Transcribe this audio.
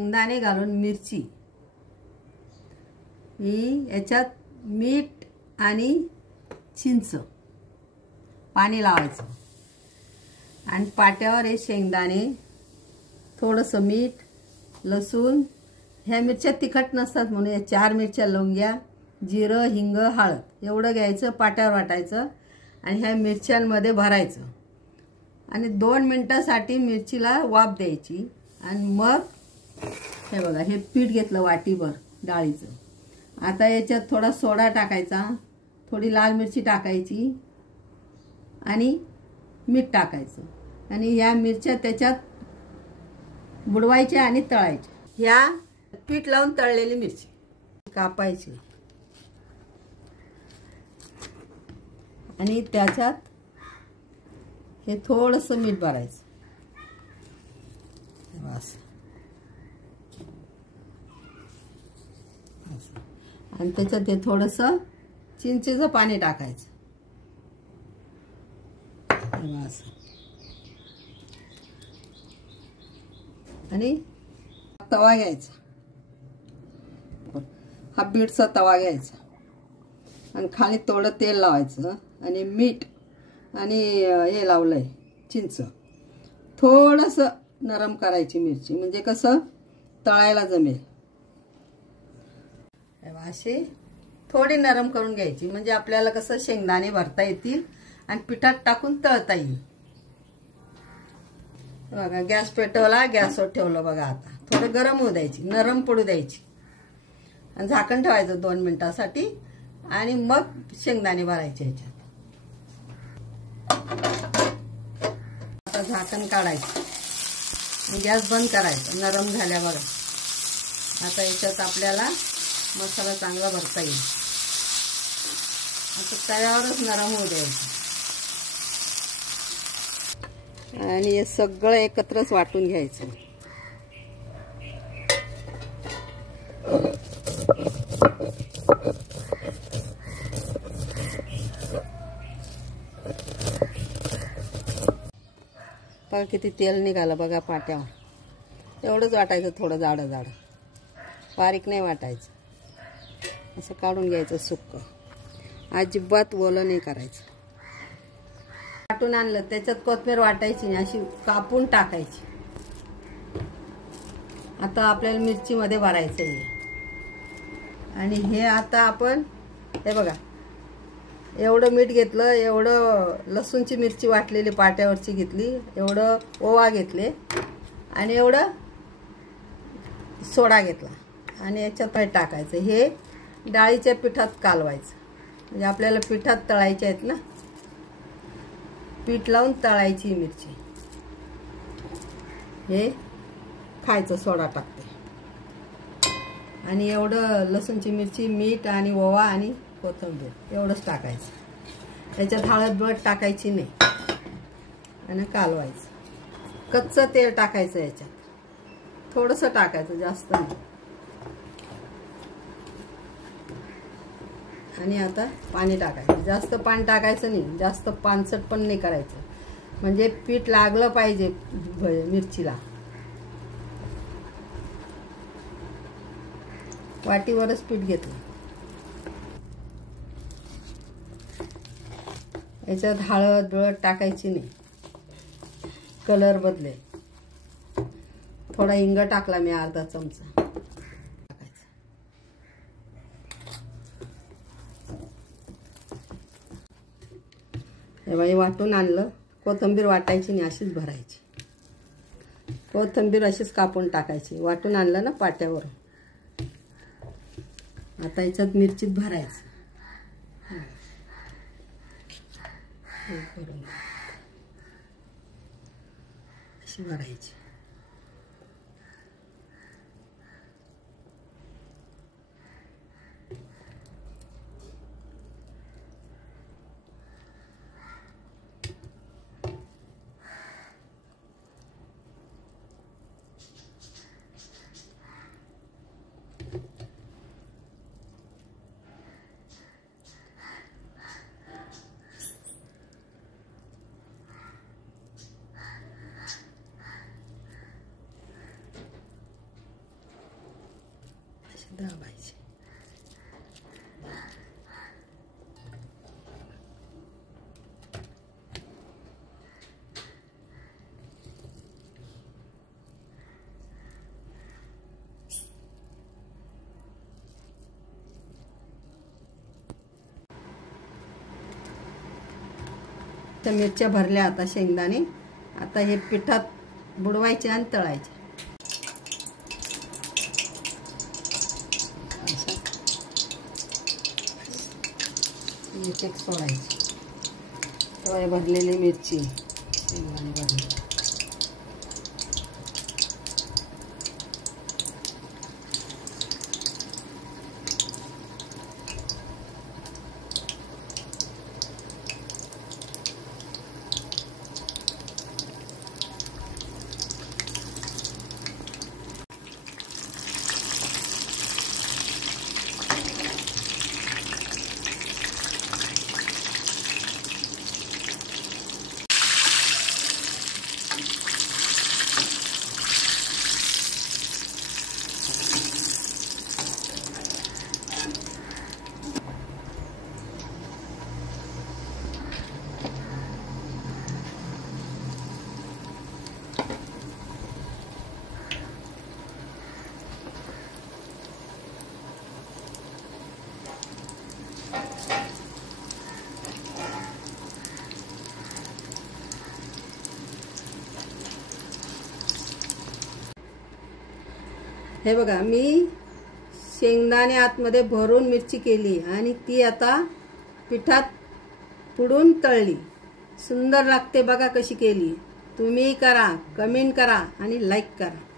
शेंगदाणे घालून मिरची ही याच्यात मीठ आणि चिंच पाणी लावायचं आणि पाट्यावर हे शेंगदाणे थोडंसं मीठ लसूण ह्या मिरच्या तिखट नसतात म्हणून या 4 मिरच्या लवंग्या जिरं हिंग हळद एवढं घ्यायचं पाट्यावर वाटायचं आणि ह्या मिरच्यांमध्ये भरायचं आणि 2 मिनिटांसाठी मिरचीला वाफ द्यायची आणि मग हे बघा हे पीठ घेतलं वाटीभर डाळीचं। आता याच्यात थोडा सोडा टाकायचा थोडी लाल मिरची टाकायची आणि मीठ टाकायचं आणि या मिरच्या त्याच्यात बुडवायच्या आणि तळायच्या। ह्या पीठ लावून तळलेली मिरची कापायची आणि त्याच्यात हे थोडंसं मीठ भरायचं बस आणि त्याच्यात हे थोडंसं चिंचेचं पाणी टाकायचं बस आणि तवा घ्यायचा हा बीटचा तवा घ्यायचा आणि खाली थोडं तेल लावायचं आणि मीठ आणि हे लावलंय चिंच थोडंसं नरम करायची मिरची म्हणजे कसं तळायला जमेल अशी थोडी नरम करून घ्यायची म्हणजे आपल्याला कसं शेंगदाणे भरता येतील आणि पिठात टाकून तळता येईल। बघा गॅस पेटवला गॅसवर ठेवलं बघा आता थोडं गरम होऊ द्यायची नरम पडू द्यायची आणि झाकण ठेवायचं 2 मिनिटांसाठी आणि मग शेंगदाणे भरायचे ह्याच्यात। आता झाकण काढायचं गॅस बंद करायचं नरम झाल्या बघा। आता याच्यात आपल्याला मसाला चांगला भरता येईल आता तव्यावरच नरम होऊ द्यायचं आणि हे सगळं एकत्रच वाटून घ्यायचं। बघा किती तेल निघालं बघा पाट्यावर एवढंच वाटायचं थोडं जाडं जाडं बारीक नाही वाटायचं असं काढून घ्यायचं सुक्क अजिबात ओलं नाही करायचं। वाटून आणलं त्याच्यात कोथिंबीर वाटायची नाही अशी कापून टाकायची। आता आपल्याला मिरची मध्ये भरायचं आहे आणि हे आता आपण हे बघा एवढं मीठ घेतलं एवढं लसूणची मिरची वाटलेली पाट्यावरची घेतली एवढं ओवा घेतले आणि एवढं सोडा घेतला आणि याच्यात टाकायचं हे डाळीच्या पिठात कालवायचं म्हणजे आपल्याला पिठात तळायचे आहेत ना पीठ लावून तळायची मिरची हे खायचं सोडा टाकते आणि एवढं लसूणची मिरची मीठ आणि ओवा आणि कोथिंबीर एवढंच टाकायचं त्याच्यात हळद बिळद टाकायची नाही आणि कालवायचं। कच्चं तेल टाकायचं याच्यात थोडंसं टाकायचं जास्त नाही आणि आता पाणी टाकायचं जास्त पाणी टाकायचं नाही जास्त पानसट पण नाही करायचं म्हणजे पीठ लागलं पाहिजे मिरचीला। वाटीवरच पीठ घेतलं याच्यात हळद बिळद टाकायची नाही कलर बदलेल थोडा हिंग टाकला मी अर्धा चमचा टाकायचा हे बाई वाटून आणलं कोथिंबीर वाटायची नाही अशीच भरायची कोथिंबीर अशीच कापून टाकायची वाटून आणलं ना पाट्यावर। आता याच्यात मिरचीत भरायचं अशी भरायची दाबायचे. त्या मिरच्या भरल्या आता शेंगदाणे. आता हे पिठात बुडवायचे आणि तळायचे. एक सोडायची. तळे भरलेली मिरची, शेंगदाणे भरले. हे बघा, मी शेंगदाणे आतमध्ये भरून मिरची केली आणि ती आता पिठात बुडवून तळली. सुंदर लागते बघा कशी केली. तुम्ही करा, कमेंट करा आणि लाईक करा.